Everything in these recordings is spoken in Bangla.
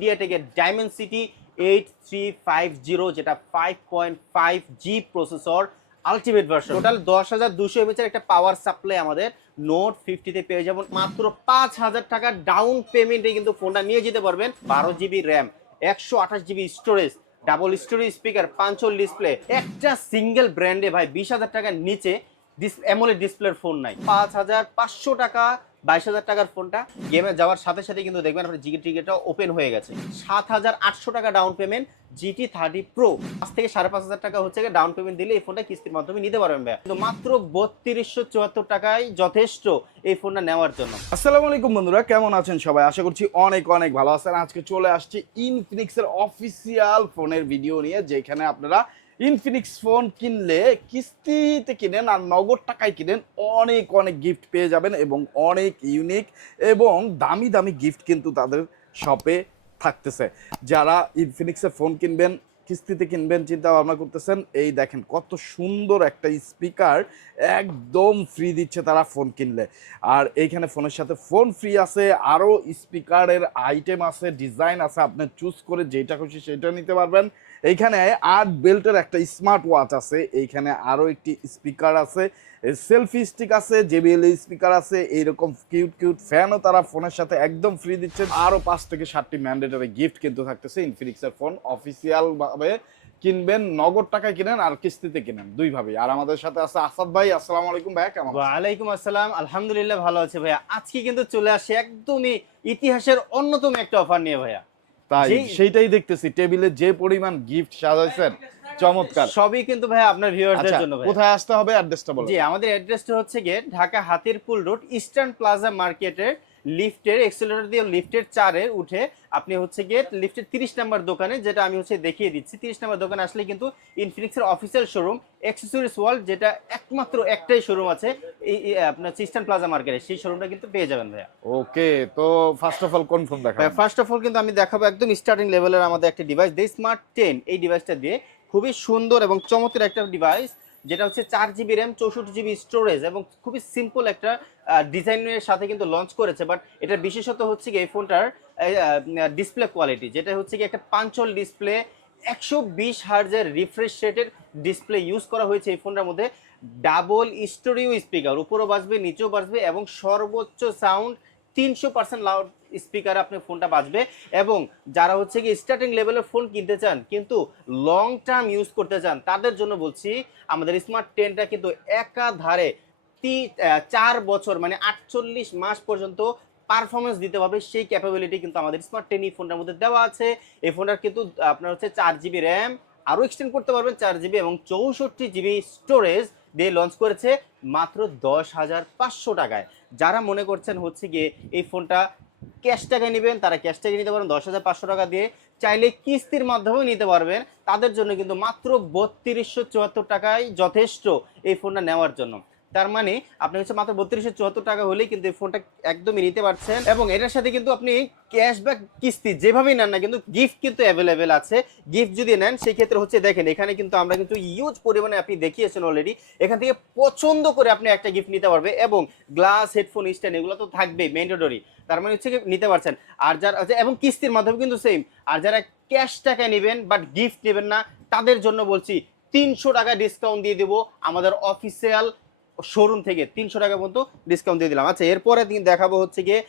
MediaTek Dimensity 8350 যেটা 5.5G processor ultimate version. Total 10,200 mAh একটা পাওয়ার সাপ্লাই আমাদের নোট 50 তে পেয়ে যাবেন মাত্র 5,000 টাকা ডাউন পেমেন্টে কিন্তু ফোনটা নিয়ে যেতে পারবেন। 12GB RAM, 128GB storage, double storage speaker, punchhole display. একটা সিঙ্গেল ব্র্যান্ডে ভাই 20,000 টাকার নিচে অ্যামোলেড ডিসপ্লের ফোন নাই। 5,500 টাকা 22,000 টাকার ফোনটা গেমে যাওয়ার সাথে সাথে কিন্তু দেখবেন আপনার জিটি টিকেটটা ওপেন হয়ে গেছে। 7,800 টাকা ডাউন পেমেন্ট GT30 Pro। 5 থেকে 5,500 টাকা হচ্ছে ডাউন পেমেন্ট দিলে এই ফোনটা কিস্তির মাধ্যমে নিতে পারবেন ভাই। কিন্তু মাত্র 3274 টাকায় যথেষ্ট এই ফোনটা নেওয়ার জন্য। আসসালামু আলাইকুম বন্ধুরা, কেমন আছেন সবাই? আশা করছি অনেক অনেক ভালো আছেন। আজকে চলে আসছি ইনফিনিক্সের অফিসিয়াল ফোনের ভিডিও নিয়ে, যেখানে আপনারা ইনফিনিক্স ফোন কিনলে কিস্তিতে কিনেন আর নগদ টাকায় কিনেন অনেক অনেক গিফট পেয়ে যাবেন এবং অনেক ইউনিক এবং দামি দামি গিফট কিন্তু তাদের শপে থাকতেছে। যারা ইনফিনিক্সের ফোন কিনবেন, কিস্তিতে কিনবেন চিন্তা ভাবনা করতেছেন, এই দেখেন কত সুন্দর একটা স্পিকার একদম ফ্রি দিচ্ছে তারা ফোন কিনলে। আর এইখানে ফোনের সাথে ফোন ফ্রি আছে, আরও স্পিকারের আইটেম আছে, ডিজাইন আছে, আপনি চুজ করে যেটা খুশি সেটা নিতে পারবেন। এইখানে 8 বেল্টের একটা স্মার্ট ওয়াচ আছে, এইখানে আরও একটি স্পিকার আছে, সেলফি স্টিক আছে, JBL স্পিকার আছে, এইরকম কিউট কিউট ফ্যানও তারা ফোনের সাথে একদম ফ্রি দিচ্ছে। আরও 5 থেকে 7টি ম্যান্ডেটরি গিফট কিন্তু থাকতেছে। ইনফিনিক্সের ফোন অফিসিয়াল ভাবে কিনবেন, নগদ টাকায় কিনেন আর কিস্তিতে কিনেন, দুইভাবেই। আর আমাদের সাথে আছে আসাদ ভাই। আসসালামু আলাইকুম ভাই, কেমন? ওয়ালাইকুম আসসালাম, আলহামদুলিল্লাহ ভালো আছে ভাইয়া। আজকে কিন্তু চলে আসে একদমই ইতিহাসের অন্যতম একটা অফার নিয়ে ভাইয়া। তাই সেইটাই দেখতেছি, টেবিলে যে পরিমাণ গিফট সাজাইছেন চমৎকার। সবই কিন্তু ভাই আপনার ভিউয়ারদের জন্য ভাই। কোথায় আসতে হবে অ্যাড্রেসটা বলুন। জি, আমাদের অ্যাড্রেসটা হচ্ছে গিয়ে Dhaka Hatirpul road, Eastern Plaza মার্কেটের লিফটের এক্সেলেটর দিয়ে লিফটের 4-এ উঠে আপনি হচ্ছে গিয়ে লিফটের 30 নাম্বার দোকানে, যেটা আমি হচ্ছে দেখিয়ে দিচ্ছি, 30 নাম্বার দোকানে আসলে কিন্তু ইনফিনিক্সের অফিসিয়াল শোরুম অ্যাক্সেসরিজ ওয়ার্ল্ড, যেটা একমাত্র একটাই শোরুম আছে এই আপনার ইস্টার্ন প্লাজা মার্কেটে, সেই শোরুমটা কিন্তু পেয়ে যাবেন ভাইয়া। ওকে, তো ফার্স্ট অফ অল কোন ফোন দেখাবেন? ফার্স্ট অফ অল কিন্তু আমি দেখাবো একদম স্টার্টিং লেভেলের আমাদের একটা ডিভাইস, দ্য স্মার্ট 10। এই ডিভাইসটা দিয়ে খুবই সুন্দর এবং চমৎকার একটা ডিভাইস, যেটা হচ্ছে 4GB র্যাম, 64GB স্টোরেজ এবং খুবই সিম্পল একটা ডিজাইনের সাথে কিন্তু লঞ্চ করেছে। বাট এটার বিশেষত হচ্ছে কি এই ফোনটার ডিসপ্লে কোয়ালিটি, যেটা হচ্ছে কি একটা পাঞ্চল ডিসপ্লে, 120 হার্জের রিফ্রেশ রেটের ডিসপ্লে ইউজ করা হয়েছে এই ফোনটার মধ্যে। ডাবল স্টোরিও স্পিকার, উপরও বাজবে নিচেও বাজবে এবং সর্বোচ্চ সাউন্ড 300% লাউড স্পিকার আপনি ফোনটা বাজবে। এবং যারা হচ্ছে কি স্টার্টিং লেভেলের ফোন কিনতে চান কিন্তু লং টার্ম ইউজ করতে চান, তাদের জন্য বলছি আমাদের স্মার্ট 10টা কিন্তু একাধারে 4 বছর মানে 48 মাস পর্যন্ত পারফরমেন্স দিতে পারবে, সেই ক্যাপাবিলিটি কিন্তু আমাদের স্মার্ট 10 এই ফোনটার মধ্যে দেওয়া আছে। এই ফোনটার কিন্তু আপনার হচ্ছে 4GB র্যাম, আরও এক্সটেন্ড করতে পারবেন 4GB, এবং 64GB স্টোরেজ দিয়ে লঞ্চ করেছে মাত্র 10,500 টাকায়। যারা মনে করছেন হচ্ছে গিয়ে এই ফোনটা ক্যাশ টাকায় নেবেন, তারা ক্যাশ টাকায় নিতে পারেন 10,500 টাকা দিয়ে, চাইলে কিস্তির মাধ্যমেও নিতে পারবেন। তাদের জন্য কিন্তু মাত্র 3274 টাকায় যথেষ্ট এই ফোনটা নেওয়ার জন্য। তার মানে আপনি হচ্ছে মাত্র 3274 টাকা হলেই কিন্তু এই ফোনটা একদমই নিতে পারছেন। এবং এটার সাথে কিন্তু আপনি ক্যাশব্যাক কিস্তি যেভাবেই নেন না, কিন্তু গিফট কিন্তু অ্যাভেলেবেল আছে। গিফট যদি নেন সেই ক্ষেত্রে হচ্ছে দেখেন, এখানে কিন্তু আমরা কিন্তু ইউজ পরিমাণে আপনি দেখিয়েছেন অলরেডি, এখান থেকে পছন্দ করে আপনি একটা গিফট নিতে পারবে। এবং গ্লাস, হেডফোন স্ট্যান্ড এগুলো তো থাকবেই ম্যান্ডেটরি, তার মানে হচ্ছে নিতে পারছেন। আর যারা এবং কিস্তির মাধ্যমে কিন্তু সেম। আর যারা ক্যাশ টাকায় নেবেন বাট গিফট নেবেন না, তাদের জন্য বলছি 300 টাকা ডিসকাউন্ট দিয়ে দেবো আমাদের অফিসিয়াল শোরুম থেকে। 300 টাকা পর্যন্ত ডিসকাউন্ট দিয়ে দিলাম। আচ্ছা, এরপরে দেখাবো হচ্ছে গিয়ে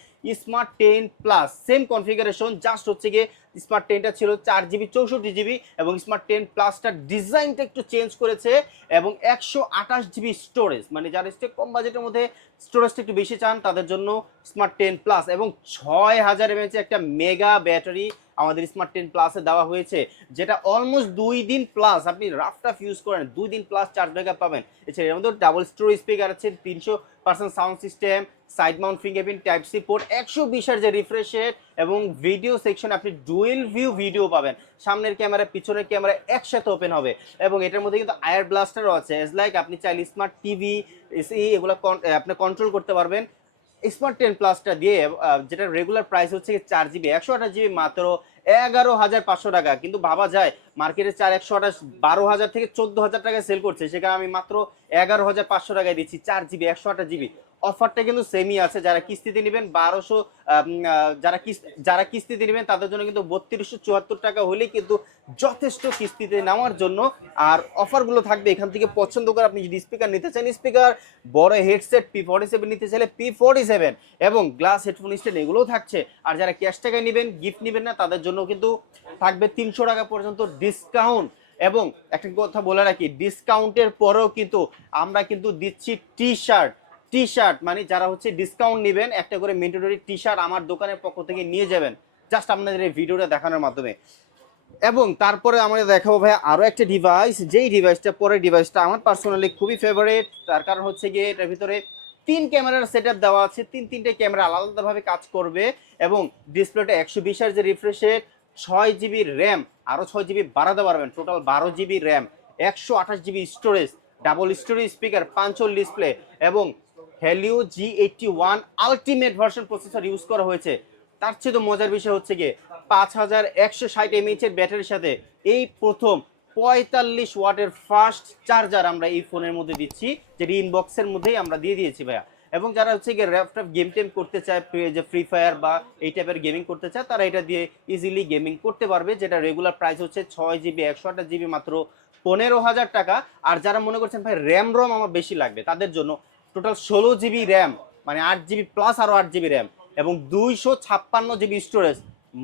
smart 10 plus, same configuration, just হচ্ছে গিয়ে স্মার্ট 10টা ছিল 4GB 64GB এবং স্মার্ট 10 প্লাসটার ডিজাইনটা একটু চেঞ্জ করেছে এবং 128GB স্টোরেজ, মানে যারা কম বাজেটের মধ্যে স্টোরেজটা একটু বেশি চান তাদের জন্য স্মার্ট 10 প্লাস। এবং 6000 mAh একটা মেগা ব্যাটারি আমাদের স্মার্ট 10 প্লাসে দেওয়া হয়েছে, যেটা অলমোস্ট 2 দিন প্লাস আপনি রাফ টাফ ইউজ করেন 2 দিন প্লাস চার্জ ব্যাকআপ পাবেন। এছাড়া এর মধ্যে ডাবল স্টোরেজ স্পিকার আছে, 300% sound system, side mount fingerprint, type C port, 120 হার্জের রিফ্রেশ রেট এবং ভিডিও সেকশন আপনি ডুয়েল ভিউ ভিডিও পাবেন। সামনের ক্যামেরা পিছনের ক্যামেরা একসাথে ওপেন হবে। এবং এটার মধ্যে কিন্তু আয়ার ব্লাস্টারও আছে, এজ লাইক আপনি চাইলে স্মার্ট টিভি এগুলো আপনি কন্ট্রোল করতে পারবেন স্মার্ট 10 প্লাসটা দিয়ে। যেটা রেগুলার প্রাইস হচ্ছে 4GB 128GB মাত্র 11,500 টাকা। কিন্তু ভাবা যায় মার্কেটে 128 12,000 থেকে 14,000 টাকায় সেল করছে, সেখানে আমি মাত্র 11,500 টাকায় দিচ্ছি 4GB 128GB। অফারটা কিন্তু সেমই আছে। যারা কিস্তিতে নেবেন 1200, যারা কিস্তিতে নেবেন তাদের জন্য কিন্তু 3274 টাকা হলেই কিন্তু যথেষ্ট কিস্তিতে নেওয়ার জন্য। আর অফারগুলো থাকবে এখান থেকে পছন্দ করে আপনি যদি স্পিকার নিতে চান স্পিকার, বড় হেডসেট P47 নিতে চাইলে P47 এবং গ্লাস হেডফোন স্ট্যান্ড এগুলোও থাকছে। আর যারা ক্যাশ টাকায় নেবেন, গিফট নেবেন না, তাদের জন্য কিন্তু থাকবে 300 টাকা পর্যন্ত ডিসকাউন্ট। এবং একটা কথা বলে রাখি, ডিসকাউন্টের পরেও কিন্তু আমরা কিন্তু দিচ্ছি টি শার্ট মানে যারা হচ্ছে ডিসকাউন্ট নেবেন একটা করে মেন্ডেটরি টি শার্ট আমার দোকানের পক্ষ থেকে নিয়ে যাবেন, জাস্ট আপনাদের এই ভিডিওটা দেখানোর মাধ্যমে। এবং তারপরে আমরা দেখাবো ভাই আরো একটা ডিভাইস, যেই ডিভাইসটা পরের ডিভাইসটা আমার পার্সোনালি খুবই ফেভারিট। তার কারণ হচ্ছে গিয়ে এটার ভিতরে 3 ক্যামেরার সেটআপ দেওয়া আছে, তিনটে ক্যামেরা আলাদাভাবে কাজ করবে এবং ডিসপ্লেটা 120 হার্জের রিফ্রেশ রেট, 6 জিবি র্যাম, আরো 6 জিবি বাড়াতে পারবেন, total 12 GB RAM, 128 GB storage, double storage speaker, punchhole display এবং Helio G81 ultimate version processor use করা হয়েছে। তার চেয়ে তো মজার বিষয় হচ্ছে গিয়ে 5160 mAh এর ব্যাটারির সাথে এই প্রথম 45 ওয়াটের ফাস্ট চার্জার আমরা এই ফোনের মধ্যে দিচ্ছি, যেটি ইনবক্সের মধ্যেই আমরা দিয়ে দিয়েছি ভাইয়া। এবং যারা হচ্ছে গিয়ে ল্যাপটপ গেম টেম করতে চায়, যে ফ্রি ফায়ার বা এই টাইপের গেমিং করতে চায়, তারা এটা দিয়ে ইজিলি গেমিং করতে পারবে, যেটা রেগুলার প্রাইস হচ্ছে 6 জিবি 128 জিবি মাত্র 15,000 টাকা। আর যারা মনে করছেন ভাই র্যাম রম আমার বেশি লাগবে, তাদের জন্য টোটাল 16 জিবি র্যাম মানে 8 জিবি প্লাস আরো 8 জিবি র্যাম এবং 256 জিবি স্টোরেজ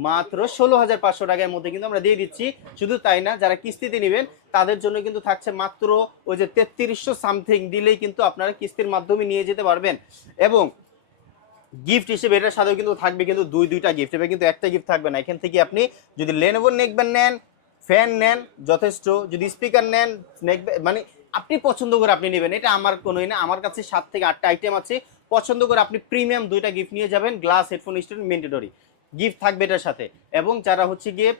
মাত্র 16,500 টাকার মধ্যে কিন্তু আমরা দিয়ে দিচ্ছি। শুধু তাই না, যারা কিস্তিতে নেবেন তাদের জন্য কিন্তু থাকছে মাত্র ওই যে 3300 সামথিং দিলেই কিন্তু আপনারা কিস্তির মাধ্যমে নিয়ে যেতে পারবেন। এবং গিফট হিসেবে এটার সাথেও কিন্তু থাকবে কিন্তু দুইটা গিফট, এবার কিন্তু একটা গিফট থাকবে না। এখান থেকে আপনি যদি Lenovo নেকব্যান্ড নেন, ফ্যান নেন যথেষ্ট, যদি স্পিকার নেন মানে আপনি পছন্দ করে আপনি নেবেন, এটা আমার কোনোই না। আমার কাছে 7 থেকে 8টা আইটেম আছে, পছন্দ করে আপনি প্রিমিয়াম 2টা গিফট নিয়ে যাবেন, glass headphone stand mandatory gift থাকবে এটার সাথে। এবং যারা হচ্ছে গিয়ে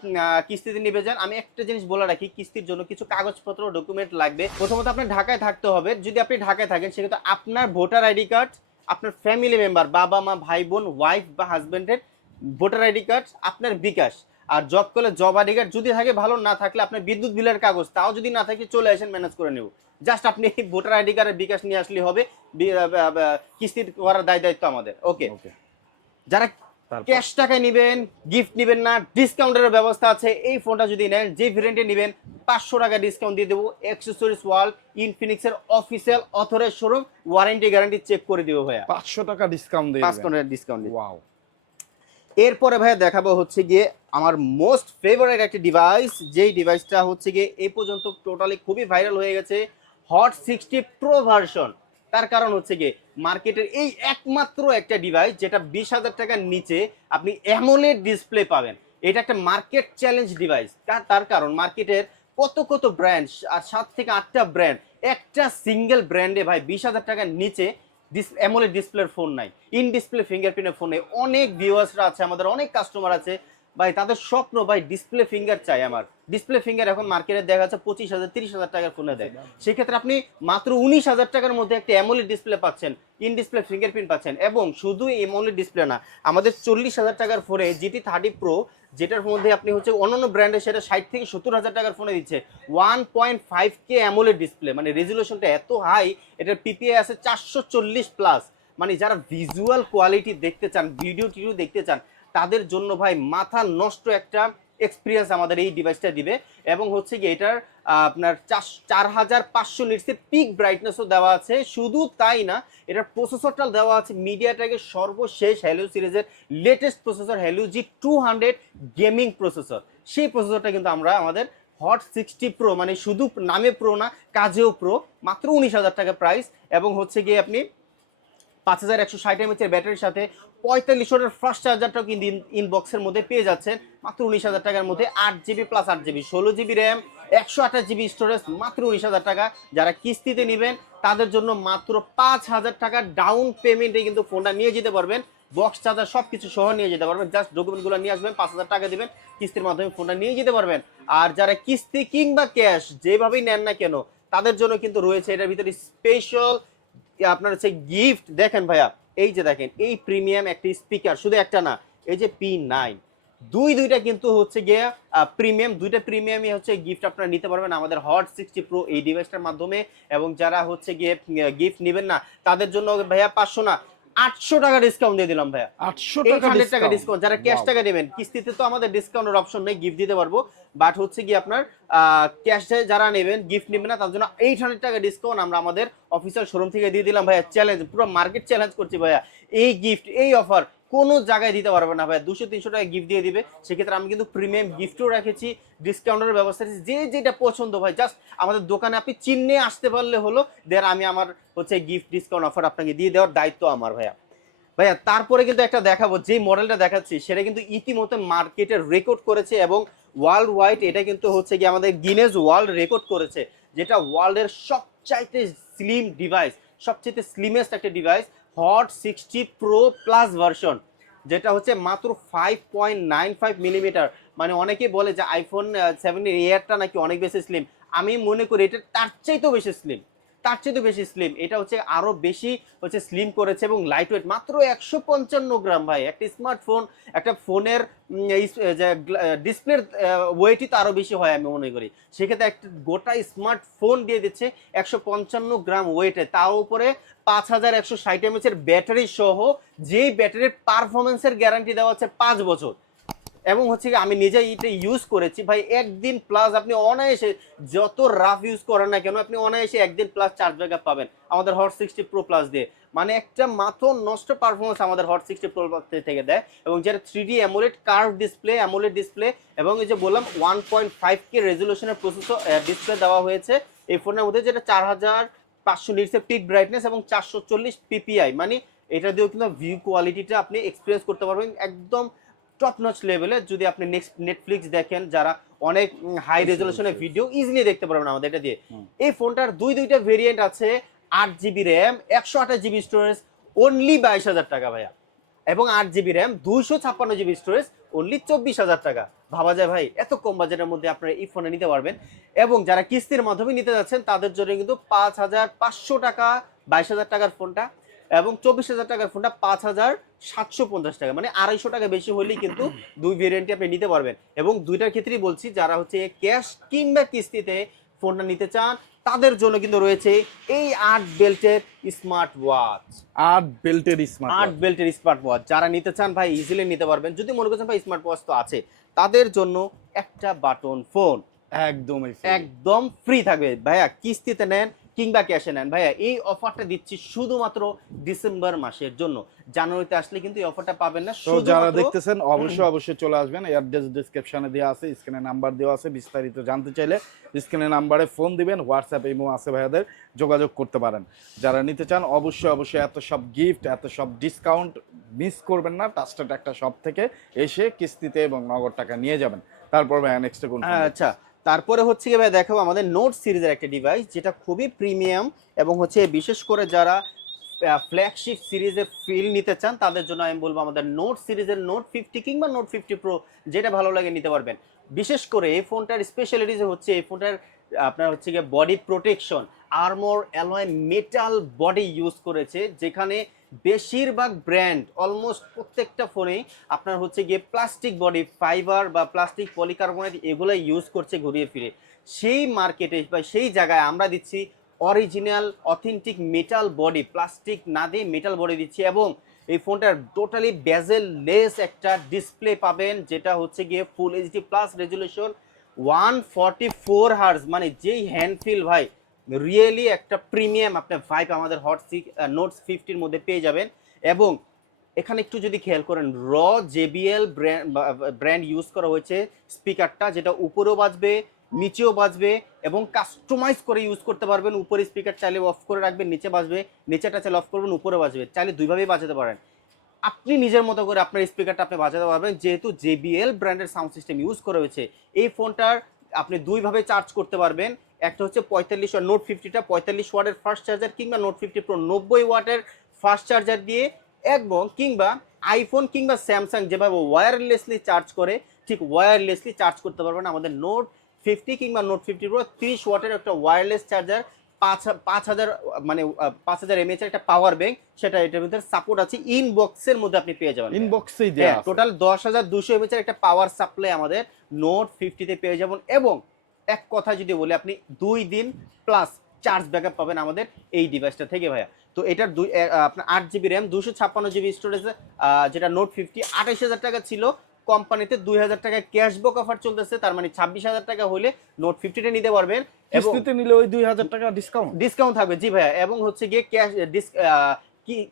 কিস্তিতে নিবে যান, আমি একটা জিনিস বলে রাখি, কিস্তির জন্য কিছু কাগজপত্র ডকুমেন্ট লাগবে। প্রথমত আপনার ঢাকায় থাকতে হবে, যদি আপনি ঢাকায় থাকেন সেক্ষেত্রে আপনার ভোটার আইডি কার্ড, আপনার ফ্যামিলি মেম্বার বাবা মা ভাই বোন ওয়াইফ বা হাজব্যান্ডের ভোটার আইডি কার্ড, আপনার বিকাশ, আর জব করলে জব আইডি কার্ড যদি থাকে ভালো, না থাকলে আপনার বিদ্যুৎ বিলের কাগজ, তাও যদি না থাকে চলে আসেন, ম্যানেজ করে নেব। জাস্ট আপনি ভোটার আইডি কার্ডের বিকাশ নিয়ে আসলে হবে, কিস্তি করার দায়িত্ব আমাদের। ওকে, যারা ক্যাশ টাকায় নেবেন, গিফট নেবেন না, ডিসকাউন্টের ব্যবস্থা আছে। এই ফোনটা যদি নেন, যে ভেরিয়েন্টে নেবেন 500 টাকা ডিসকাউন্ট দিয়ে দেবো। অ্যাক্সেসরিজ ওয়ার্ল্ড ইনফিনিক্সের official authorise showroom, warranty guarantee check করে দিব ভাইয়া, 500 টাকা ডিসকাউন্ট দিয়ে 500 টাকা ডিসকাউন্ট। ওয়াও। এরপরে ভাইয়া দেখাবো হচ্ছে গিয়ে আমার মোস্ট ফেভারিট একটা ডিভাইস, যেই ডিভাইসটা হচ্ছে গিয়ে এই পর্যন্ত টোটালি খুবই ভাইরাল হয়ে গেছে, হট 60 প্রো ভার্সন। তার কারণ হচ্ছে গিয়ে মার্কেটের এই একমাত্র একটা ডিভাইস যেটা 20,000 টাকার নিচে আপনি অ্যামোলেড ডিসপ্লে পাবেন। এটা একটা মার্কেট চ্যালেঞ্জ ডিভাইস। তার কারণ মার্কেটের কত ব্র্যান্ড, আর 7 থেকে 8টা ব্র্যান্ড, একটা সিঙ্গেল ব্র্যান্ডে ভাই 20,000 টাকার নিচে অ্যামোলেড ডিসপ্লের ফোন নাই, ইন ডিসপ্লে ফিঙ্গারপ্রিন্টের ফোন নেই। অনেক ভিউয়ার্সরা আছে আমাদের, অনেক কাস্টমার আছে ভাই, তাদের স্বপ্ন ভাই ডিসপ্লে ফিঙ্গার চাই। আমার ডিসপ্লে ফিঙ্গার এখন মার্কেটে দেখা যাচ্ছে 25,000 30,000 টাকার ফোনে দেয়, সেক্ষেত্রে আপনি মাত্র 19,000 টাকার মধ্যে একটা অ্যামোলেড ডিসপ্লে পাচ্ছেন, ইন ডিসপ্লে ফিঙ্গারপ্রিন্ট পাচ্ছেন। এবং শুধু অ্যামোলেড ডিসপ্লে না, আমাদের 40,000 টাকার ফোনে GT 30 Pro, যেটার মধ্যে আপনি হচ্ছে অন্যান্য ব্র্যান্ডে সেটা 60 থেকে 70,000 টাকার ফোনে দিচ্ছে 1.5K অ্যামোলেড ডিসপ্লে, মানে রেজুলেশনটা এত হাই, এটার PPI আছে 440 প্লাস। মানে যারা ভিজুয়াল কোয়ালিটি দেখতে চান, ভিডিও টিডিও দেখতে চান, তাদের জন্য ভাই মাথা নষ্ট একটা এক্সপিরিয়েন্স আমাদের এই ডিভাইসটা দিবে। এবং হচ্ছে কি এটার আপনার 4500 নিটসের পিক ব্রাইটনেসও দেওয়া আছে। শুধু তাই না, এটার প্রসেসরটা দেওয়া আছে মিডিয়াটেকের সর্বশেষ হেলিও সিরিজের latest processor, Helio G200 gaming processor. সেই প্রসেসরটা কিন্তু আমরা আমাদের হট 60 প্রো, মানে শুধু নামে প্রো না কাজেও প্রো, মাত্র 19,000 টাকা প্রাইস। এবং হচ্ছে গিয়ে আপনি 5160 mAh এর ব্যাটারির সাথে 45 ওয়াটের ফাস্ট চার্জারটাও কিন্তু ইনবক্সের মধ্যে পেয়ে যাচ্ছেন মাত্র 19,000 টাকার মধ্যে। 8 GB plus 8 GB 16 GB RAM, 128 GB storage, মাত্র 19,000 টাকা। যারা কিস্তিতে নেবেন তাদের জন্য মাত্র 5,000 টাকা ডাউন পেমেন্টে কিন্তু ফোনটা নিয়ে যেতে পারবেন, বক্স চার্জার সব কিছু সহ নিয়ে যেতে পারবেন। জাস্ট ডকুমেন্টগুলো নিয়ে আসবেন, 5,000 টাকা দিবেন, কিস্তির মাধ্যমে ফোনটা নিয়ে যেতে পারবেন। আর যারা কিস্তি কিংবা ক্যাশ যেভাবেই নেন না কেন, তাদের জন্য কিন্তু রয়েছে এটার ভিতরে স্পেশাল আপনার হচ্ছে গিফট। দেখেন ভাইয়া, এই যে দেখেন, এই প্রিমিয়াম একটি স্পিকার, শুধু একটা না, এই যে P9 দুইটা কিন্তু হচ্ছে গিয়ে প্রিমিয়াম, দুইটা প্রিমিয়ামই হচ্ছে গিফট আপনারা নিতে পারবেন আমাদের হট 60 প্রো এই ডিভাইসটার মাধ্যমে। এবং যারা হচ্ছে গিয়ে গিফট নেবেন না তাদের জন্য ভাইয়া 500 না 800 টাকা ডিসকাউন্ট দিয়ে দিলাম ভাইয়া। 800 টাকা 800 টাকা ডিসকাউন্ট। ডিসকাউন্ট, যারা ক্যাশ টাকা নেবেন, কিস্তিতে তো আমাদের ডিসকাউন্টের অপশন নেই, গিফট দিতে পারবো, বাট হচ্ছে কি আপনার ক্যাশে যারা নেবেন, গিফট নেবেন না, তার জন্য 800 টাকা ডিসকাউন্ট আমরা আমাদের অফিসিয়াল শোরুম থেকে দিয়ে দিলাম ভাইয়া। চ্যালেঞ্জ, পুরো মার্কেট চ্যালেঞ্জ করছি ভাইয়া, এই গিফট এই অফার কোনো জায়গায় দিতে পারবে না ভাই। 200-300 টাকা গিফট দিয়ে দিবে, সেক্ষেত্রে আমি কিন্তু প্রিমিয়াম গিফটও রেখেছি, ডিসকাউন্টের ব্যবস্থা রেখেছি, যে যেটা পছন্দ ভাই, জাস্ট আমাদের দোকানে আপনি চিহ্নে আসতে পারলে হলো, দেন আমি আমার হচ্ছে গিফট ডিসকাউন্ট অফার আপনাকে দিয়ে দেওয়ার দায়িত্ব আমার ভাইয়া। ভাইয়া তারপরে কিন্তু একটা দেখাবো, যে মডেলটা দেখাচ্ছি সেটা কিন্তু ইতিমধ্যে মার্কেটে রেকর্ড করেছে এবং ওয়ার্ল্ড ওয়াইড এটা কিন্তু হচ্ছে কি আমাদের গিনেস ওয়ার্ল্ড রেকর্ড করেছে, যেটা ওয়ার্ল্ডের সবচাইতে স্লিম ডিভাইস, সবচাইতে স্লিমেস্ট একটা device, hot 60 pro plus version, যেটা হচ্ছে মাত্র 5.95 মিলিমিটার। মানে অনেকে বলে যে আইফোন 17 এয়ারটা নাকি অনেক বেশি স্লিম, আমি মনে করি এটা তার চাইতেও বেশি স্লিম, তার চেয়ে বেশি স্লিম। এটা হচ্ছে আরো বেশি হচ্ছে স্লিম করেছে এবং লাইট ওয়েট, মাত্র 155 গ্রাম ভাই। একটা স্মার্টফোন, একটা ফোনের ডিসপ্লের ওয়েটই তো আরো বেশি হয় আমি মনে করি, সেক্ষেত্রে একটা গোটা স্মার্টফোন দিয়ে দিচ্ছে 155 গ্রাম ওয়েটে, তার উপরে 5160 এমএচ এর ব্যাটারি সহ, যেই ব্যাটারির পারফরমেন্সের গ্যারান্টি দেওয়া হচ্ছে 5 বছর। এবং হচ্ছে কি আমি নিজে এটা ইউজ করেছি ভাই, একদিন প্লাস আপনি অনায়াসে যত রাফ ইউজ করেন না কেন, আপনি অনায়াসে একদিন প্লাস চার্জ ব্যাকআপ পাবেন আমাদের হট 60 প্রো প্লাস দিয়ে। মানে একটা মাত্র নষ্ট পারফরমেন্স আমাদের হট 60 প্রো প্লাস থেকে দেয়, এবং যেটা 3D AMOLED curve display, AMOLED display, এবং এই যে বললাম 1.5K রেজলিউশনের প্রসেসর ডিসপ্লে দেওয়া হয়েছে এই ফোনের মধ্যে, যেটা 4500 নিটসের পিক ব্রাইটনেস এবং 440 পিপিআই। মানে এটা দিয়েও কিন্তু ভিউ কোয়ালিটিটা আপনি এক্সপিরিয়েন্স করতে পারবেন একদম টপ নচ লেভেলে। যদি আপনি নেক্সট নেটফ্লিক্স দেখেন, যারা অনেক হাই রেজলিউশনের ভিডিও ইজিলি দেখতে পারবেন আমাদের এটা দিয়ে। এই ফোনটার দুইটা ভেরিয়েন্ট আছে, 8GB RAM 128GB storage, only 22,000 টাকা ভাইয়া, এবং 8GB RAM 256GB storage, only 24,000 টাকা। ভাবা যায় ভাই, এত কম বাজেটের মধ্যে আপনারা এই ফোনে নিতে পারবেন। এবং যারা কিস্তির মাধ্যমে নিতে যাচ্ছেন তাদের জন্য কিন্তু 5,500 টাকা 22,000 টাকার ফোনটা, এবং 24,000 টাকার ফোনটা 5,750 টাকা, মানে 250 টাকা বেশি হলেই কিন্তু দুই ভেরিয়েন্টই আপনি নিতে পারবেন। এবং দুইটার ক্ষেত্রেই বলছি, যারা হচ্ছে ক্যাশ কিংবা কিস্তিতে ফোনটা নিতে চান তাদের জন্য কিন্তু রয়েছে এই 8 বেল্টের স্মার্ট ওয়াচ। 8 বেল্টের স্মার্ট 8 বেল্টের স্মার্ট ওয়াচ যারা নিতে চান ভাই ইজিলি নিতে পারবেন। যদি মনে করছেন ভাই স্মার্ট ওয়াচ তো আছে, তাদের জন্য একটা বাটন ফোন একদমই একদম ফ্রি থাকবে ভাইয়া, কিস্তিতে নেন কিংবা ক্যাশে নেন ভাইয়া। এই অফারটা দিচ্ছি শুধুমাত্র ডিসেম্বর মাসের জন্য, জানুয়ারিতে আসলে কিন্তু এই অফারটা পাবেন না। তো যারা দেখতেছেন অবশ্যই চলে আসবেন, অ্যাড্রেস ডেসক্রিপশনে দেওয়া আছে, স্ক্রিনে নাম্বার দেওয়া আছে, বিস্তারিত জানতে চাইলে স্ক্রিনে নাম্বারে ফোন দিবেন, হোয়াটসঅ্যাপ ইমো আছে ভাইয়াদের, যোগাযোগ করতে পারেন। যারা নিতে চান অবশ্যই এত সব গিফট, এত সব ডিসকাউন্ট মিস করবেন না, ট্রাস্টেড একটা শপ থেকে এসে কিস্তিতে এবং নগদ টাকা নিয়ে যাবেন। তারপর ভাইয়া নেক্সট কোন? আচ্ছা, তারপরে হচ্ছে কি ভাই দেখাবো আমাদের নোট সিরিজের একটা ডিভাইস, যেটা খুবই প্রিমিয়াম, এবং হচ্ছে বিশেষ করে যারা ফ্ল্যাগশিপ সিরিজের ফিল নিতে চান তাদের জন্য আমি বলবো আমাদের নোট সিরিজের নোট 50 কিংবা নোট 50 প্রো, যেটা ভালো লাগে নিতে পারবেন। বিশেষ করে এই ফোনটার স্পেশালিটিস হচ্ছে এই ফোনটার আপনার হচ্ছে গিয়ে body protection, armour alloy metal body use করেছে, যেখানে বেশিরভাগ ব্র্যান্ড অলমোস্ট প্রত্যেকটা ফোনেই আপনার হচ্ছে গিয়ে প্লাস্টিক বডি, ফাইবার বা প্লাস্টিক পলিকার্বনেট এগুলো ইউজ করছে ঘুরিয়ে ফিরে। সেই মার্কেটে বা সেই জায়গায় আমরা দিচ্ছি original authentic metal body, plastic না দিয়ে মেটাল বডি দিচ্ছি। এবং এই ফোনটার টোটালি বেজেল লেস একটা ডিসপ্লে পাবেন, যেটা হচ্ছে গিয়ে full HD plus resolution 144 hertz, মানে যেই হ্যান্ডফিল ভাই, রিয়েলি একটা প্রিমিয়াম আপনার ভাইব আমাদের হট নোট 50-র মধ্যে পেয়ে যাবেন। এবং এখানে একটু যদি খেয়াল করেন, র জেবিএল ব্র্যান্ড ইউজ করা হয়েছে স্পিকারটা, যেটা উপরেও বাজবে নিচেও বাজবে, এবং কাস্টমাইজ করে ইউজ করতে পারবেন। উপরে স্পিকার চাইলে অফ করে রাখবেন, নিচে বাজবে, নিচেটা চাইলে অফ করবেন, উপরে বাজবে, চাইলে দুইভাবেই বাজাতে পারেন। আপনি নিজের মতো করে আপনার স্পিকারটা আপনি বাজাতে পারবেন, যেহেতু জেবিএল ব্র্যান্ডের সাউন্ড সিস্টেম ইউজ করা হয়েছে। এই ফোনটার আপনি দুইভাবে চার্জ করতে পারবেন, একটা হচ্ছে 45 ওয়াট, নোট 50টা 45 ওয়াটের ফাস্ট চার্জার, কিংবা নোট 50 প্রো 90 ওয়াটের ফাস্ট চার্জার দিয়ে, এবং কিংবা আইফোন কিংবা স্যামসাং যেভাবে ওয়্যারলেসলি চার্জ করে, ঠিক ওয়্যারলেসলি চার্জ করতে পারবেন আমাদের নোট 50 কিংবা নোট 50 প্রো। 30 ওয়াটের একটা ওয়্যারলেস চার্জার 5000 মানে 5000 mAh একটা পাওয়ার ব্যাংক, সেটা এটার ভিতরে সাপোর্ট আছে, ইনবক্সের মধ্যে আপনি পেয়ে যাবেন। ইনবক্সেই দেয়া আছে। টোটাল 10200 mAh একটা পাওয়ার সাপ্লাই আমাদের নোট 50 তে পেয়ে যাবেন। এবং এক কথা যদি বলি, আপনি 2 দিন প্লাস চার্জ ব্যাকআপ পাবেন আমাদের এই ডিভাইসটা থেকে ভাইয়া। তো এটার আপনার 8GB র্যাম, 256GB স্টোরেজ, যেটা নোট 50 28000 টাকা ছিল, কোম্পানিতে 2000 টাকা ক্যাশব্যাক অফার চলতেছে, তার মানে 26000 টাকা হলে নোট 50টা নিতে পারবেন। এবং কিস্তিতে নিলে ওই 2000 টাকা ডিসকাউন্ট থাকবে, জি ভাইয়া। এবং হচ্ছে গিয়ে ক্যাশ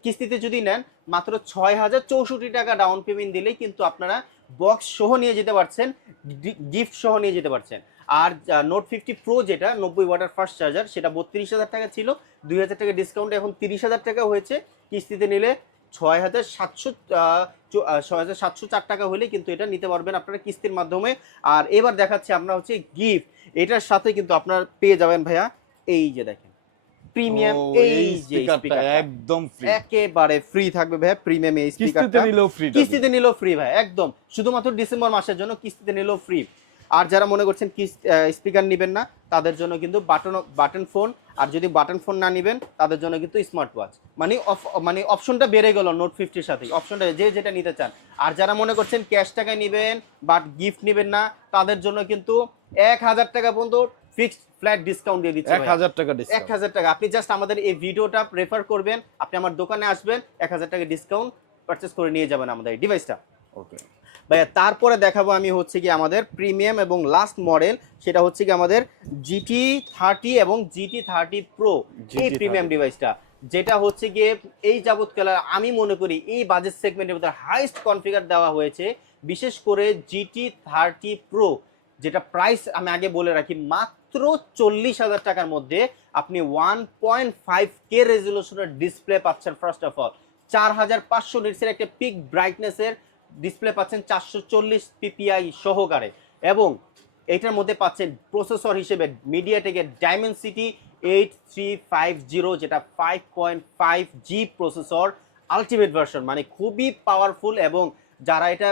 কিস্তিতে যদি নেন, মাত্র 6064 টাকা ডাউন পেমেন্ট দিলেই কিন্তু আপনারা বক্স সহ নিয়ে যেতে পারছেন, গিফট সহ নিয়ে যেতে পারছেন। আর নোট 50 প্রো যেটা 90 ওয়াটের ফাস্ট চার্জার, সেটা 32000 টাকা ছিল, 2000 টাকা ডিসকাউন্ট এখন 30000 টাকা হয়েছে। কিস্তিতে নিলে 6704 টাকা হলে কিন্তু এটা নিতে পারবেন আপনারা কিস্তির মাধ্যমে। আর এবার দেখাচ্ছি আমরা হচ্ছে গিফট, এটার সাথে কিন্তু আপনারা পেয়ে যাবেন ভাইয়া, এই যে দেখেন প্রিমিয়াম, এই যে স্পিকারটা একদম ফ্রি, একেবারে ফ্রি থাকবে ভাইয়া। প্রিমিয়াম এই স্পিকারটা কিস্তিতে নিলেও ফ্রি ভাই, একদম শুধুমাত্র ডিসেম্বর মাসের জন্য কিস্তিতে নিলেও ফ্রি। আর যারা মনে করছেন স্পিকার নেবেন না, তাদের জন্য কিন্তু বাটন ফোন, আর যদি বাটন ফোন না নেবেন তাদের জন্য কিন্তু স্মার্ট ওয়াচ, মানে অপশনটা বেড়ে গেল নোট 50-র সাথে, অপশনটা যে যেটা নিতে চান। আর যারা মনে করছেন ক্যাশ টাকায় নেবেন বাট গিফট নেবেন না, তাদের জন্য কিন্তু 1000 টাকা পর্যন্ত ফিক্সড ফ্ল্যাট ডিসকাউন্ট দিয়ে দিচ্ছি। 1000 টাকা ডিসকাউন্ট, 1000 টাকা। আপনি জাস্ট আমাদের এই ভিডিওটা রেফার করবেন, আপনি আমার দোকানে আসবেন, 1000 টাকা ডিসকাউন্ট পারচেজ করে নিয়ে যাবেন আমাদের এই ডিভাইসটা। ওকে ভাইয়া, তারপরে দেখাবো আমি হচ্ছে কি আমাদের প্রিমিয়াম এবং লাস্ট মডেল, সেটা হচ্ছে কি আমাদের GT30 এবং GT30 Pro, এই প্রিমিয়াম ডিভাইসটা, যেটা হচ্ছে গিয়ে এই যাবৎকাল আমি মনে করি এই বাজেট সেগমেন্টের ভিতরে হাইস্ট কনফিগার দেওয়া হয়েছে। বিশেষ করে GT30 Pro, যেটা প্রাইস আমি আগে বলে রাখি, মাত্র 40,000 টাকার মধ্যে আপনি 1.5K রেজলিউশনের ডিসপ্লে পাচ্ছেন। ফার্স্ট অফ অল 4500 নিটসের একটা পিক ব্রাইটনেসের ডিসপ্লে পাচ্ছেন 440 ppi সহকারে। এবং এটার মধ্যে পাচ্ছেন প্রসেসর হিসেবে মিডিয়াটেকের ডাইমেনসিটি 8350, যেটা 5.5G প্রসেসর, আলটিমেট ভার্সন, মানে খুবই পাওয়ারফুল। এবং যারা এটা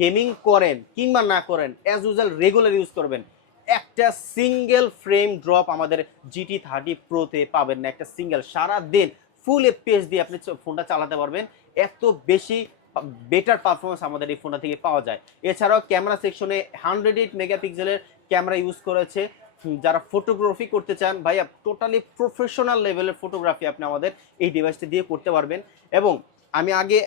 গেমিং করেন কিংবা না করেন, অ্যাজ ইউজুয়াল রেগুলার ইউজ করবেন, একটা সিঙ্গেল ফ্রেম ড্রপ আমাদের GT30 Pro-তে পাবেন না। একটা সিঙ্গেল, সারা দিন ফুল FPS দিয়ে আপনি ফোনটা চালাতে পারবেন, এত বেশি বেটার পারফরমেন্স আমাদের এই ফোনটা থেকে পাওয়া যায়। এছাড়াও ক্যামেরা সেকশনে 108 মেগাপিক্সেলের ক্যামেরা ইউজ করেছে। যারা ফটোগ্রাফি করতে চান ভাইয়া, টোটালি প্রফেশনাল লেভেলের ফটোগ্রাফি আপনি আমাদের এই ডিভাইসটা দিয়ে করতে পারবেন। এবং আমি আগে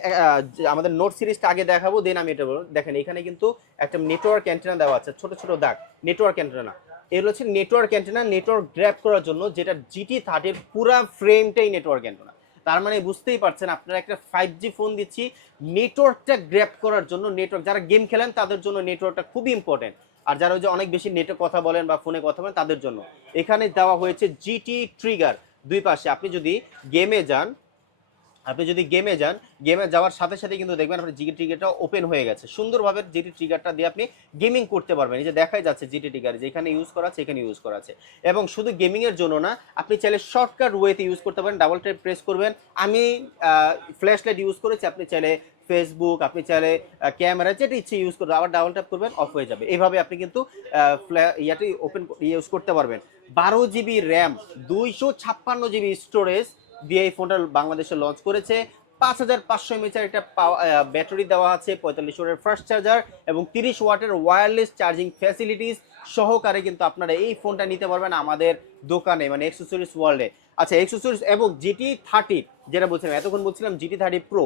আমাদের নোট সিরিজটা আগে দেখাবো, দেন আমি এটা বলবো। দেখেন এখানে কিন্তু একটা নেটওয়ার্ক অ্যান্টেনা দেওয়া আছে, ছোট ছোট দাগ, নেটওয়ার্ক অ্যান্টেনা। এগুলো হচ্ছে নেটওয়ার্ক অ্যান্টেনা, নেটওয়ার্ক গ্র্যাব করার জন্য, যেটা GT30 পুরা ফ্রেমটাই নেটওয়ার্ক অ্যান্টেনা। তার মানে বুঝতেই পারছেন আপনারা একটা 5G ফোন দিচ্ছি, নেটওয়ার্কটা গ্র্যাব করার জন্য। নেটওয়ার্ক, যারা গেম খেলেন তাদের জন্য নেটওয়ার্কটা খুবই ইম্পর্টেন্ট। আর যারা ওই যে অনেক বেশি নেটে কথা বলেন বা ফোনে কথা বলেন, তাদের জন্য এখানে দেওয়া হয়েছে GT ট্রিগার দুই পাশে। আপনি যদি গেমে যান, গেমে যাওয়ার সাথে সাথে কিন্তু দেখবেন আপনার জিটি ট্রিগারটা ওপেন হয়ে গেছে সুন্দরভাবে। জিটি ট্রিগারটা দিয়ে আপনি গেমিং করতে পারবেন। এই যে দেখাই যাচ্ছে জিটি ট্রিগার, যেখানে ইউজ করা আছে এখানে ইউজ করা আছে। এবং শুধু গেমিং এর জন্য না, আপনি চাইলে শর্টকাট ওয়েতে ইউজ করতে পারেন। ডাবল ট্যাপ প্রেস করবেন, আমি ফ্ল্যাশ লাইট ইউজ করেছি, আপনি চাইলে ফেসবুক, আপনি চাইলে ক্যামেরা, যেটা ইচ্ছে ইউজ করবেন, আবার ডাবল ট্যাপ করবেন, অফ হয়ে যাবে। এইভাবে আপনি কিন্তু ইয়াটি ওপেন ইউজ করতে পারবেন। 12GB র্যাম, 256GB স্টোরেজ দিয়ে এই ফোনটা বাংলাদেশে লঞ্চ করেছে। 5500 mAh একটা ব্যাটারি দেওয়া আছে, 45 ওয়াটের ফাস্ট চার্জার এবং 30 ওয়াটের ওয়্যারলেস চার্জিং ফ্যাসিলিটিস সহকারে কিন্তু আপনারা এই ফোনটা নিতে পারবেন আমাদের দোকানে, মানে অ্যাক্সেসরিজ ওয়ার্ল্ডে। আচ্ছা, অ্যাক্সেসরিজ এবং GT30 যেটা বলছিলাম, এতক্ষণ বলছিলাম GT30 Pro,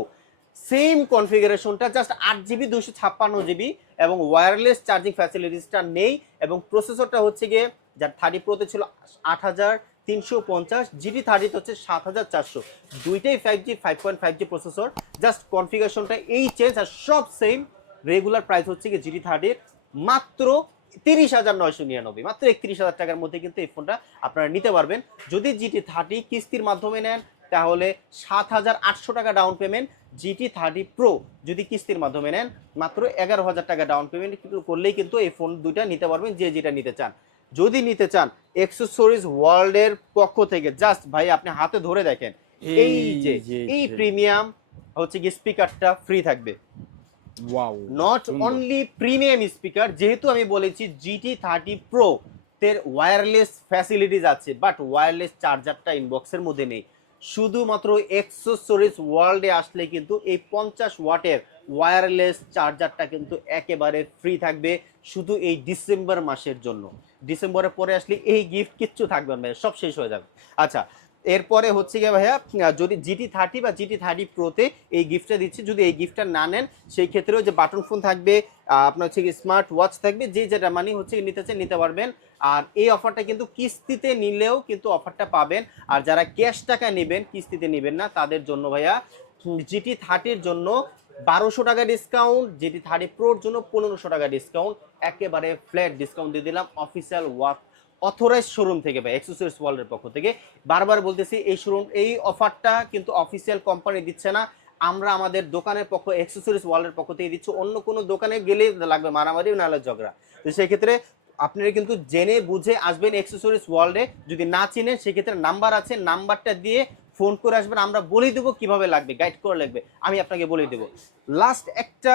same কনফিগারেশনটা, just 8GB 256GB এবং ওয়্যারলেস চার্জিং ফ্যাসিলিটিসটা নেই। এবং প্রসেসরটা হচ্ছে গিয়ে, যার 30 Pro-তে ছিল 8350, GT30 হচ্ছে 7400, দুইটাই 5G 5.5G প্রসেসর, জাস্ট কনফিগারেশনটা এই চেঞ্জ, আর সব সেম। রেগুলার প্রাইস হচ্ছে কি GT30 মাত্র 30,999, মাত্র 31,000 টাকার মধ্যে কিন্তু এই ফোনটা আপনারা নিতে পারবেন। যদি GT30 কিস্তির মাধ্যমে নেন তাহলে 7,800 টাকা ডাউন পেমেন্ট। GT30 Pro যদি কিস্তির মাধ্যমে নেন মাত্র 11,000 টাকা ডাউন পেমেন্ট করলেই কিন্তু এই ফোন দুইটা নিতে পারবেন, যে যেটা নিতে চান। যদি নিতে চান অ্যাক্সেসরিজ ওয়ার্ল্ডের পক্ষ থেকে, জাস্ট ভাই আপনি হাতে ধরে দেখেন, এই যে এই প্রিমিয়াম হচ্ছে কি স্পিকারটা ফ্রি থাকবে। Wow, not only premium speaker, যেহেতু আমি বলেছি GT30 Pro এর ওয়্যারলেস ফ্যাসিলিটিস আছে, বাট ওয়্যারলেস চার্জারটা ইনবক্সের মধ্যে নেই। শুধুমাত্র এক্সেসরিজ ওয়ার্ল্ডে আসলে কিন্তু এই 50 ওয়াটের ওয়্যারলেস চার্জারটা কিন্তু একেবারে ফ্রি থাকবে শুধু এই ডিসেম্বর মাসের জন্য। ডিসেম্বরের পরে আসলে এই গিফট কিচ্ছু থাকবে না, সব শেষ হয়ে যাবে। আচ্ছা, এরপরে হচ্ছে গিয়ে ভাইয়া যদি GT30 বা GT30 প্রোতে এই গিফটটা দিচ্ছি, যদি এই গিফটটা না নেন সেই ক্ষেত্রেও যে বাটন ফোন থাকবে, আপনার হচ্ছে কি স্মার্ট ওয়াচ থাকবে, যে যেটা মানে হচ্ছে নিতে চান নিতে পারবেন। আর এই অফারটা কিন্তু কিস্তিতে নিলেও কিন্তু অফারটা পাবেন। আর যারা ক্যাশ টাকা নেবেন, কিস্তিতে নেবেন না, তাদের জন্য ভাইয়া GT30-র জন্য 1200 টাকা ডিসকাউন্ট, GT30 প্রোর জন্য 1500 টাকা ডিসকাউন্ট, একেবারে ফ্ল্যাট ডিসকাউন্ট দিয়ে দিলাম অফিসিয়াল ওয়াচ অথরাইজ শোরুম থেকে ভাই, অ্যাক্সেসরিজ ওয়ার্ল্ডের পক্ষ থেকে। বারবার বলতেছি এই শোরুম, এই অফারটা কিন্তু অফিসিয়াল কোম্পানি দিচ্ছে না, আমরা আমাদের দোকানের পক্ষ অ্যাক্সেসরিজ ওয়ার্ল্ডের পক্ষ থেকে দিচ্ছি। অন্য কোনো দোকানে গেলে লাগবে মারামারি নাহলে ঝগড়া। তো সেক্ষেত্রে আপনারা কিন্তু জেনে বুঝে আসবেন অ্যাক্সেসরিজ ওয়ার্ল্ডে। যদি না চিনেন সেক্ষেত্রে নাম্বার আছে, নাম্বারটা দিয়ে ফোন করে আসবেন, আমরা বলে দেবো কিভাবে লাগবে, গাইড করে লাগবে, আমি আপনাকে বলে দেবো। লাস্ট একটা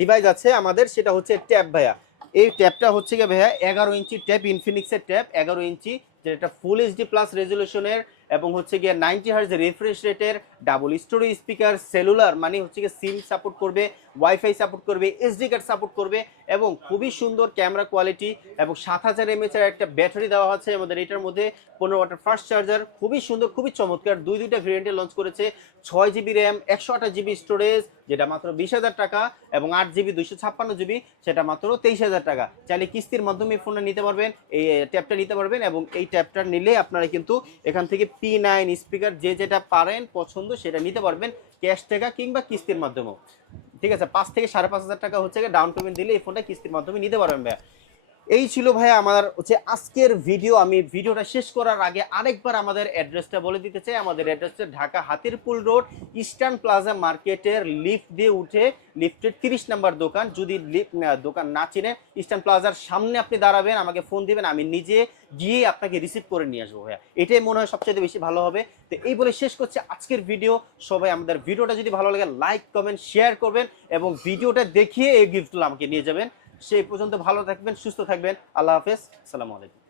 ডিভাইস আছে আমাদের, সেটা হচ্ছে ট্যাব ভাইয়া। এই ট্যাবটা হচ্ছে গিয়ে ভাইয়া 11 ইঞ্চি ট্যাব, ইনফিনিক্সের ট্যাব 11 ইঞ্চি, যেটা ফুল এইচডি প্লাস রেজলিউশনের এবং হচ্ছে গিয়ে 90 হার্জ রিফ্রেশ রেটের, ডাবল স্টোরি স্পিকার, সেলুলার মানে হচ্ছে গিয়ে সিম সাপোর্ট করবে, ওয়াইফাই সাপোর্ট করবে, এসডি কার্ড সাপোর্ট করবে এবং খুবই সুন্দর ক্যামেরা কোয়ালিটি এবং 7000 mAh এর একটা ব্যাটারি দেওয়া আছে আমাদের এটার মধ্যে, 15 ওয়াটের ফাস্ট চার্জার, খুবই সুন্দর খুবই চমৎকার। দুইটা ভেরিয়েন্টে লঞ্চ করেছে, 6GB র্যাম 128GB স্টোরেজ যেটা মাত্র 20,000 টাকা, এবং 8GB 256GB সেটা মাত্র 23,000 টাকা। চাইলে কিস্তির মাধ্যমে ফোনটা নিতে পারবেন, এই ট্যাবটা নিতে পারবেন। এবং এই ট্যাবটা নিলে আপনারা কিন্তু এখান থেকে P9 স্পিকার যে যেটা পারেন পছন্দ সেটা নিতে পারবেন, ক্যাশ টাকা কিংবা কিস্তির মাধ্যমেও। ঠিক আছে, 5 থেকে 5,500 টাকা হচ্ছে ডাউন পেমেন্ট দিলে এই ফোনটা কিস্তির মাধ্যমে নিতে পারবেন ভাইয়া। এই ছিল ভাইয়া আমার হচ্ছে আজকের ভিডিও। আমি ভিডিওটা শেষ করার আগে আরেকবার আমাদের অ্যাড্রেসটা বলে দিতে চাই। আমাদের অ্যাড্রেসটা Dhaka Hatirpul road, Eastern Plaza মার্কেটের লিফট দিয়ে উঠে, লিফটের 30 নম্বর দোকান। যদি দোকান না চিনে, ইস্টার্ন প্লাজার সামনে আপনি দাঁড়াবেন, আমাকে ফোন দিবেন, আমি নিজে গিয়ে আপনাকে রিসিভ করে নিয়ে আসবো ভাইয়া। এটাই মনে হয় সবচেয়ে বেশি ভালো হবে। তো এই বলে শেষ করছি আজকের ভিডিও। সবাই আমাদের ভিডিওটা যদি ভালো লাগে লাইক কমেন্ট শেয়ার করবেন এবং ভিডিওটা দেখিয়ে এই গিফটগুলো আমাকে নিয়ে যাবেন। সেই পর্যন্ত ভালো থাকবেন, সুস্থ থাকবেন। আল্লাহ হাফেজ, আসসালামু আলাইকুম।